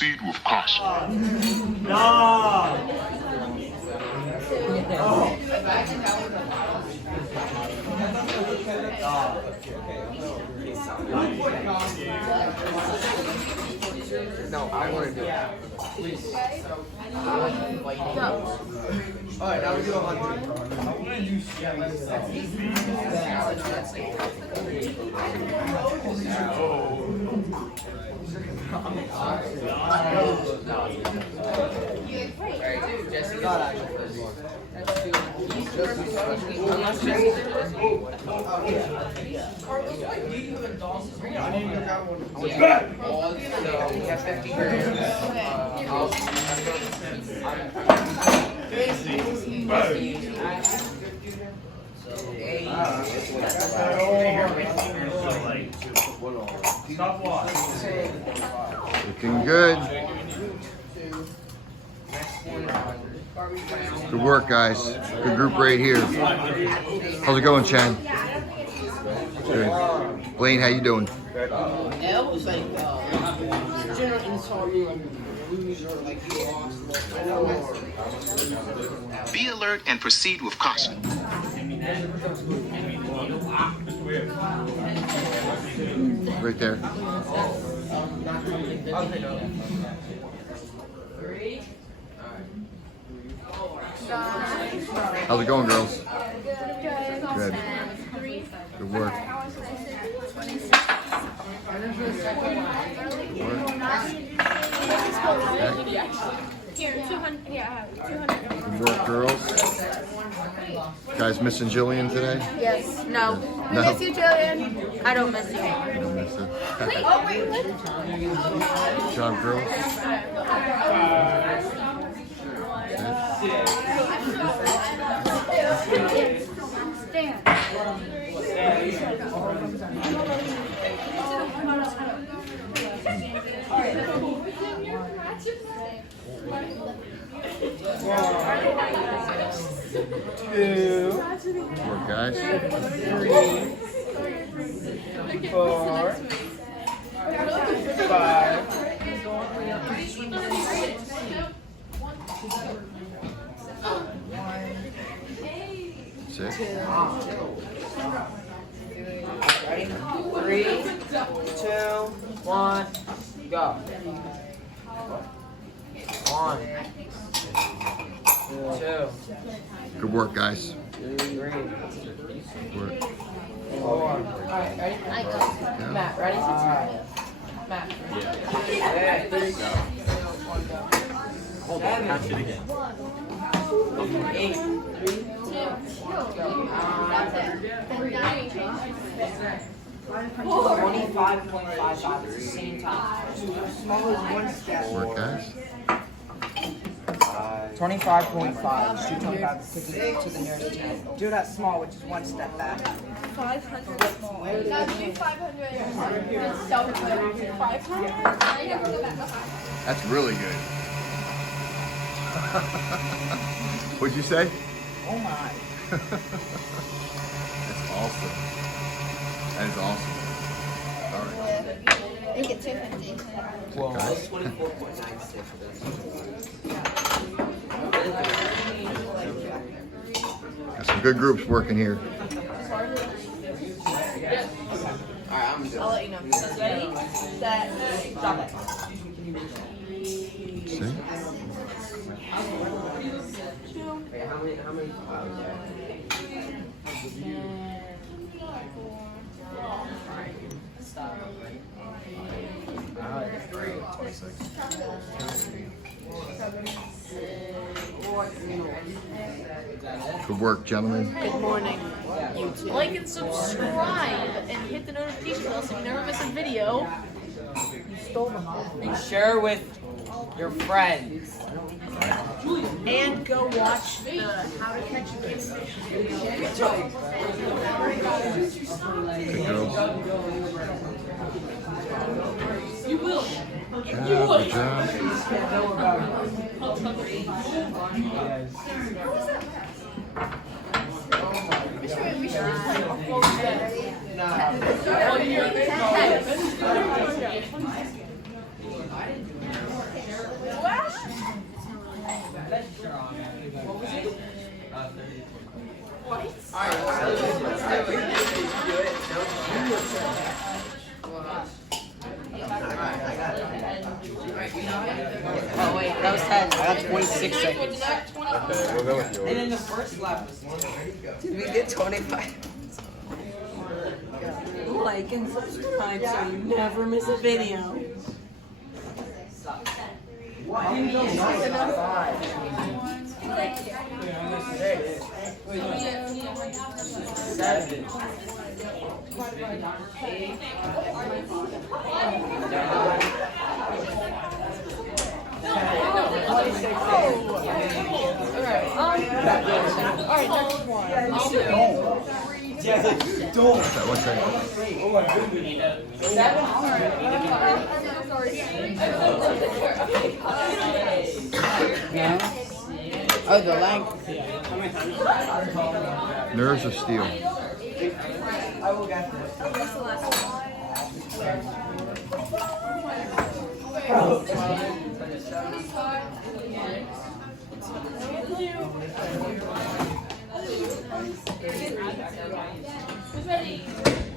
proceed with caution. No, I want to do it. Please. Alright, now we do 100. Jesse got actually. We have 50 grams. Looking good. Good work, guys. Good group right here. How's it going, Chan? Good. Blaine, how you doing? It was like general insult, like you lost. Be alert and proceed with caution. Right there. How's it going, girls? Good. Good work. Here, 200. Yeah, 200. Good work, girls. Guys missing Jillian today? Yes. No. No. I miss you, Jillian. I don't miss you. I don't miss it. Oh, wait. Good job, girls. Good work, guys. 3, 4, 5. 6. Ready? 3, 2, 1, go. 1, 2, Good work, guys. 3, Good work. 4. Alright, ready? I go. Matt, ready? Matt. Yeah. 6. Hold on, count it again. 8. 25.55 at the same time. Small as one step. Good work, guys. 25.5. Shoot 25 to the nearest 10. Do that small, which is one step back. 500 small. Now do 500. It's so good. 500? That's really good. What'd you say? Oh my. That's awesome. That is awesome. All right. Make it 250. Well, Guys. 24.96. Got some good groups working here. Alright, I'm good. I'll let you know. Ready? Set. Drop it. See? Wait, how many clouds are Stop. Alright, 26. Good work, gentlemen. Good morning, YouTube. Like and subscribe and hit the notification bell so you never miss a video. And share with your friends. And go watch the How to Catch a Kingfish video. Good girls. You will. Good job. We should just like a full day. with yours. And then the first lap was Did we get 25? Like and subscribe so you never miss a video. What's that? No? Oh, the length. Nerves of steel. I will get this. Who's ready?